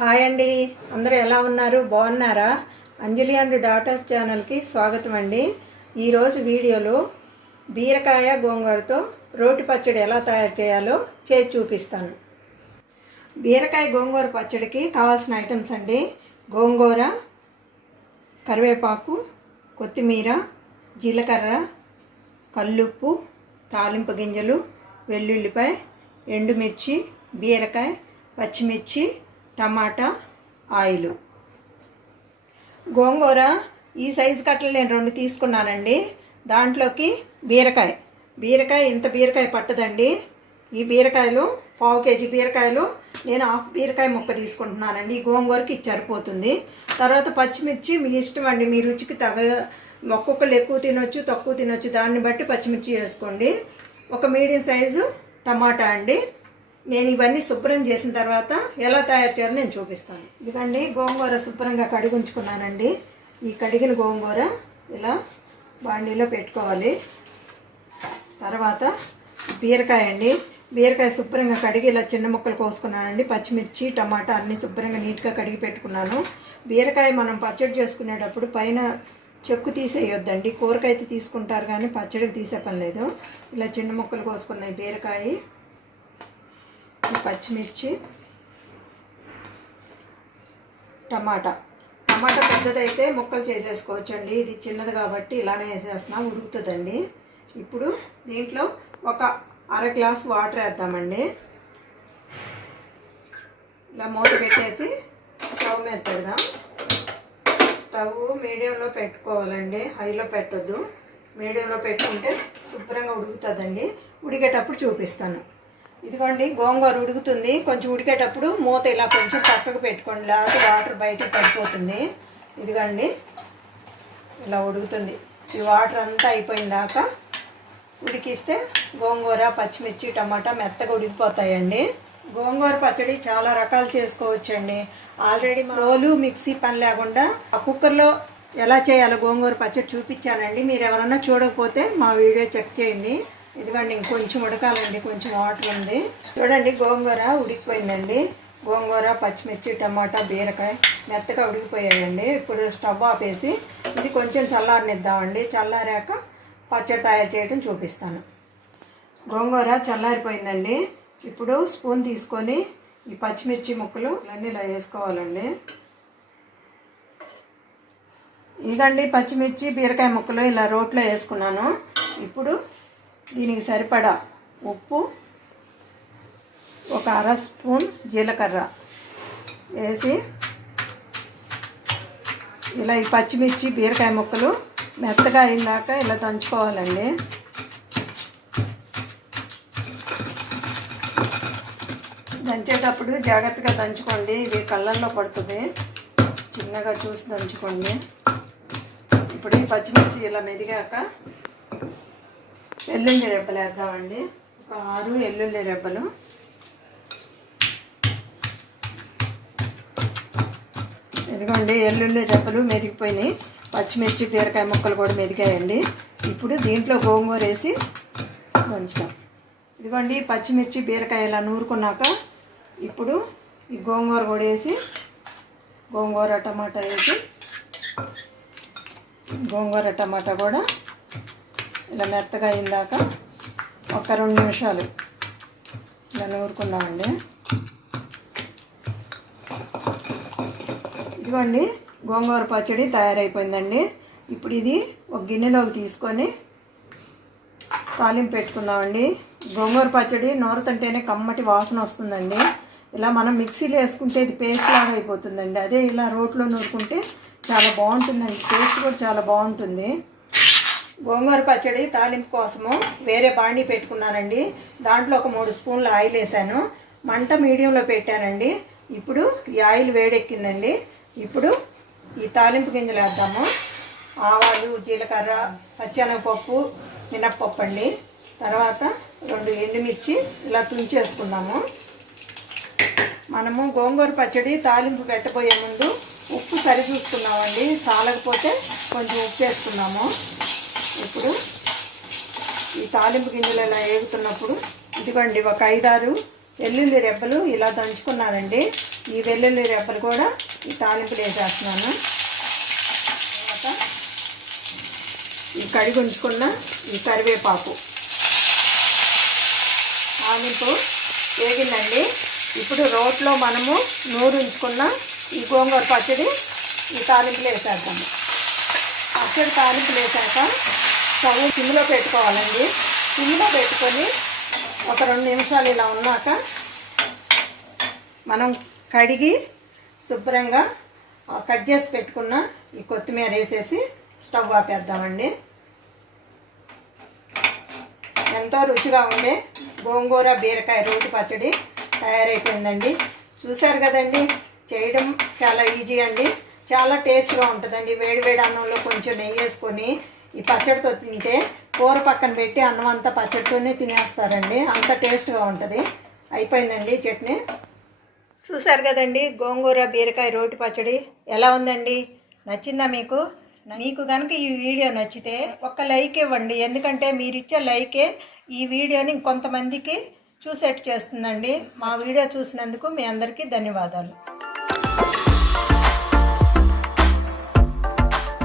Hi అండి. అందరూ ఎలా ఉన్నారు? బాగున్నారా? అంజలి అండ్ డాటర్స్ ఛానల్కి స్వాగతం అండి. ఈరోజు వీడియోలో బీరకాయ గోంగూరతో రోటి పచ్చడి ఎలా తయారు చేయాలో చేసి చూపిస్తాను. బీరకాయ గోంగూర పచ్చడికి కావాల్సిన ఐటమ్స్ అండి. గోంగూర కరివేపాకు కొత్తిమీర జీలకర్ర కల్లుప్పు తాలింపు గింజలు వెల్లుల్లిపాయ ఎండుమిర్చి బీరకాయ పచ్చిమిర్చి టమాటా ఆయిల్. గోంగూర ఈ సైజు కట్టలు నేను రెండు తీసుకున్నానండి. దాంట్లోకి బీరకాయ. బీరకాయ ఇంత బీరకాయ పట్టదండి. ఈ బీరకాయలు పావు కేజీ బీరకాయలు నేను హాఫ్ బీరకాయ ముక్క తీసుకుంటున్నానండి. ఈ గోంగూరకి ఇది సరిపోతుంది. తర్వాత పచ్చిమిర్చి మీ ఇష్టం అండి. మీ రుచికి తగ ఒక్కొక్కరు ఎక్కువ తినొచ్చు తక్కువ తినొచ్చు. దాన్ని బట్టి పచ్చిమిర్చి వేసుకోండి. ఒక మీడియం సైజు టమాటా అండి. నేను ఇవన్నీ శుభ్రం చేసిన తర్వాత ఎలా తయారు చేయాలో నేను చూపిస్తాను. ఇదిగండి గోంగూర శుభ్రంగా కడిగి ఉంచుకున్నానండి. ఈ కడిగిన గోంగూర ఇలా బాండీలో పెట్టుకోవాలి. తర్వాత బీరకాయ అండి. బీరకాయ శుభ్రంగా కడిగి ఇలా చిన్న ముక్కలు కోసుకున్నానండి. పచ్చిమిర్చి టమాటా అన్నీ శుభ్రంగా నీట్గా కడిగి పెట్టుకున్నాను. బీరకాయ మనం పచ్చడి చేసుకునేటప్పుడు పైన చెక్కు తీసేయొద్దండి. కూరకాయ అయితే తీసుకుంటారు కానీ పచ్చడికి తీసే పని లేదు. ఇలా చిన్న ముక్కలు కోసుకున్నాయి బీరకాయ పచ్చిమిర్చి టమాటా. టమాటా పెద్దదైతే ముక్కలు చేసేసుకోవచ్చు అండి ఇది చిన్నది కాబట్టి ఇలానే వేసేస్తున్నా ఉడుకుతుందండి. ఇప్పుడు దీంట్లో ఒక అర గ్లాస్ వాటర్ వేద్దామండి. ఇలా మూత పెట్టేసి స్టవ్ మీద పెడదాం. స్టవ్ మీడియంలో పెట్టుకోవాలండి. హైలో పెట్టొద్దు. మీడియంలో పెట్టుకుంటే శుభ్రంగా ఉడుకుతుందండి. ఉడికేటప్పుడు చూపిస్తాను. ఇదిగోండి గోంగూర ఉడుకుతుంది. కొంచెం ఉడికేటప్పుడు మూత ఇలా కొంచెం పక్కకు పెట్టుకోండి లేకపోతే వాటర్ బయటికి పడిపోతుంది. ఇదిగోండి ఇలా ఉడుకుతుంది. ఈ వాటర్ అంతా అయిపోయిన దాకా ఉడికిస్తే గోంగూర పచ్చిమిర్చి టమాటా మెత్తగా ఉడికిపోతాయండి. గోంగూర పచ్చడి చాలా రకాలు చేసుకోవచ్చండి. ఆల్రెడీ రోలు మిక్సీ పని లేకుండా ఆ కుక్కర్లో ఎలా చేయాలో గోంగూర పచ్చడి చూపించానండి. మీరు ఎవరన్నా చూడకపోతే మా వీడియో చెక్ చేయండి. ఇదిగోండి ఇంకొంచెం ఉడకాలండి కొంచెం వాటర్ ఉంది. చూడండి గోంగూర ఉడికిపోయిందండి. గోంగూర పచ్చిమిర్చి టమాటా బీరకాయ మెత్తగా ఉడికిపోయాయండి. ఇప్పుడు స్టవ్ ఆపేసి ఇది కొంచెం చల్లారనిద్దామండి. చల్లారాక పచ్చడి తయారు చేయడం చూపిస్తాను. గోంగూర చల్లారిపోయిందండి. ఇప్పుడు స్పూన్ తీసుకొని ఈ పచ్చిమిర్చి ముక్కలు అన్నీ ఇలా వేసుకోవాలండి. ఇదండి పచ్చిమిర్చి బీరకాయ ముక్కలు ఇలా రోట్లో వేసుకున్నాను. ఇప్పుడు దీనికి సరిపడా ఉప్పు ఒక అర స్పూన్ జీలకర్ర వేసి ఇలా ఈ పచ్చిమిర్చి బీరకాయ ముక్కలు మెత్తగా అయిందాక ఇలా దంచుకోవాలండి. దంచేటప్పుడు జాగ్రత్తగా దంచుకోండి. ఇది కళ్ళల్లో పడుతుంది. చిన్నగా చూసి దంచుకోండి. ఇప్పుడు ఈ పచ్చిమిర్చి ఇలా మెదిగాక వెల్లుల్లి రెబ్బలు వేద్దామండి. ఒక ఆరు వెల్లుల్లి రెబ్బలు. ఇదిగోండి ఎల్లుల్లి రెబ్బలు మెదిగిపోయినాయి పచ్చిమిర్చి బీరకాయ ముక్కలు కూడా మెదిగాయండి ఇప్పుడు దీంట్లో గోంగూర వేసి దంచుతాం ఇదిగోండి పచ్చిమిర్చి బీరకాయ ఇలా నూరుకున్నాక ఇప్పుడు ఈ గోంగూర కూడా వేసి గోంగూర టమాటా వేసి గోంగూర టమాటా కూడా ఇలా మెత్తగా అయిందాక ఒక రెండు నిమిషాలు ఇలా నూరుకుందామండి. ఇదిగోండి గోంగూర పచ్చడి తయారైపోయిందండి. ఇప్పుడు ఇది ఒక గిన్నెలోకి తీసుకొని తాలింపు పెట్టుకుందామండి. గోంగూర పచ్చడి నూరతంటేనే కమ్మటి వాసన వస్తుందండి. ఇలా మనం మిక్సీలో వేసుకుంటే ఇది పేస్ట్ లాగా అయిపోతుందండి. అదే ఇలా రోట్లో నూరుకుంటే చాలా బాగుంటుందండి. టేస్ట్ కూడా చాలా బాగుంటుంది. గోంగూర పచ్చడి తాలింపు కోసము వేరే బాండీ పెట్టుకున్నానండి దాంట్లో ఒక మూడు స్పూన్లు ఆయిల్ వేసాను. మంట మీడియంలో పెట్టానండి. ఇప్పుడు ఈ ఆయిల్ వేడెక్కిందండి. ఇప్పుడు ఈ తాలింపు గింజలు వేద్దాము. ఆవాలు జీలకర్ర పచ్చనగపప్పు మినప్పప్పు అండి. తర్వాత రెండు ఎండుమిర్చి ఇలా తుంచేసుకుందాము. మనము గోంగూర పచ్చడి తాలింపు పెట్టబోయే ముందు ఉప్పు సరిచూసుకున్నామండి. చాలకపోతే కొంచెం ఉప్పు వేసుకున్నాము ఇప్పుడు ఈ తాలింపు గింజలు ఇలా వేగుతున్నప్పుడు ఇదిగోండి ఒక ఐదారు వెల్లుల్లి రెబ్బలు ఇలా దంచుకున్నానండి. ఈ వెల్లుల్లి రెప్పలు కూడా ఈ తాలింపులు వేసేస్తున్నాను. తర్వాత ఈ కడిగి ఉంచుకున్న ఈ కరివేపాకు. తాలింపు వేగిందండి. ఇప్పుడు రోట్లో మనము నూరు ఉంచుకున్న ఈ గోంగూర పచ్చడి ఈ తాలింపులు వేసేద్దాము. పచ్చడి తాలింపులు వేసాక స్టవ్ సిమ్లో పెట్టుకోవాలండి. సిమ్లో పెట్టుకొని ఒక రెండు నిమిషాలు ఇలా ఉన్నాక మనం కడిగి శుభ్రంగా కట్ చేసి పెట్టుకున్న ఈ కొత్తిమీర వేసేసి స్టవ్ ఆపేద్దామండి. ఎంతో రుచిగా ఉండే గోంగూర బీరకాయ రోటి పచ్చడి తయారైపోయిందండి. చూశారు కదండి చేయడం చాలా ఈజీ అండి. చాలా టేస్ట్గా ఉంటుందండి. వేడివేడి అన్నంలో కొంచెం నెయ్యి వేసుకొని ఈ పచ్చడితో తింటే కూర పక్కన పెట్టి అన్నం అంతా పచ్చడితోనే తినేస్తారండి. అంత టేస్ట్గా ఉంటుంది. అయిపోయిందండి చట్నీ? చూశారు కదండి గోంగూర బీరకాయ రోటి పచ్చడి ఎలా ఉందండి? నచ్చిందా మీకు? మీకు కనుక ఈ వీడియో నచ్చితే ఒక్క లైక్ ఇవ్వండి. ఎందుకంటే మీరు ఇచ్చే లైకే ఈ వీడియోని ఇంకొంతమందికి చూసేట్టు చేస్తుందండి. మా వీడియో చూసినందుకు మీ అందరికీ ధన్యవాదాలు.